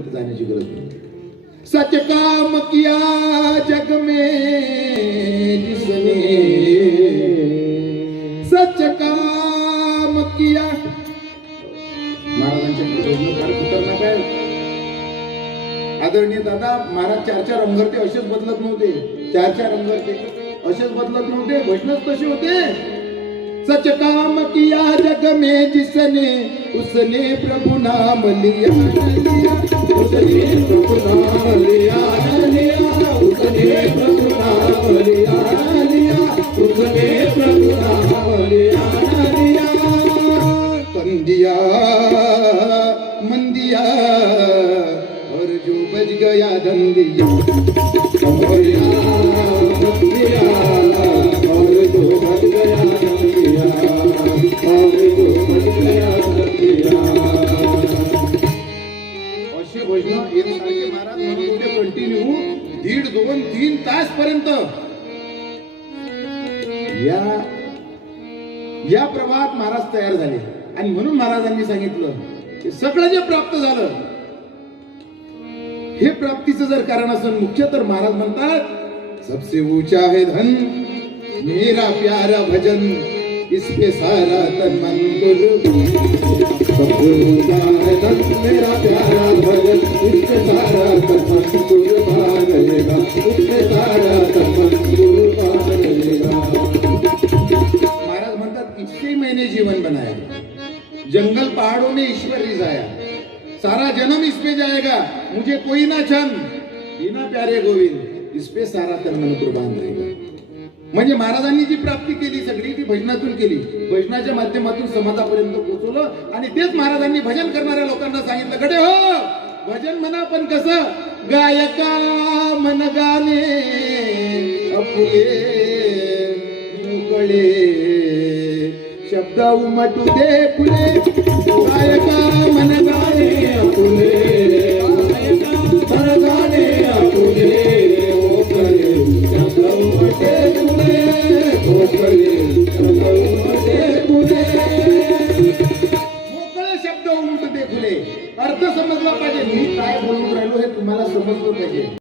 जाण्याची गरज नाही. सच काम किया जग में जिसने. सच काम किया. महाराजांच्या प्रबोधन फार खतरनाक आहे. आदरणीय दादा महाराज चार चार अंगरते असेच बदलत नव्हते. चार चार अंगरते असेच बदलत नव्हते. भजनच तसे होते. सच काम किया जग में जिसने उसने प्रभु नाम लिया। उसने प्रभु नाम लिया उसने प्रभु नाम लिया लिया उसने प्रभु नाम लिया लिया कंदिया मंदिया और जो बज गया दंदिया कंटिन्यू दीड दोन तीन तास पर्यंत या या प्रवाहात महाराज तयार झाले. आणि म्हणून महाराजांनी सांगितलं की सगळं जे प्राप्त झालं हे प्राप्तीचं जर कारण असेल मुख्य तर महाराज म्हणतात सबसे ऊंचा है धन मेरा प्यारा भजन इस सारा तन मन कुर्बान सबसे ऊंचा है धन मेरा प्यारा भजन इस सारा तन मन जीवन बनाया। जंगल पहाड़ों में ईश्वर रिजाया। सारा जन्म इस पे जाएगा। मुझे कोई ना छन। बिना प्यारे गोविंद इस पे सारा तन मन कुर्बान रहेगा। म्हणजे महाराजांनी जी प्राप्ती केली सगळी ती भजनातून केली. भजनाच्या माध्यमातून समाजापर्यंत पोहोचवलं आणि तेच महाराजांनी भजन करणाऱ्या लोकांना सांगितलं गडे हो भजन म्हणा पण कस? गायका मन गाणे अपुले मुकळे. शब्द उमटू दे फुले गायका मन गाणे अपुले मन गाणे अपुले मोकळे शब्द उमटे फुले शब्द उमटे फुले मोकळे. शब्द उमटू दे फुले. अर्थ समजला पाहिजे. मी काय बोलून राहिलो हे तुम्हाला समजलं पाहिजे.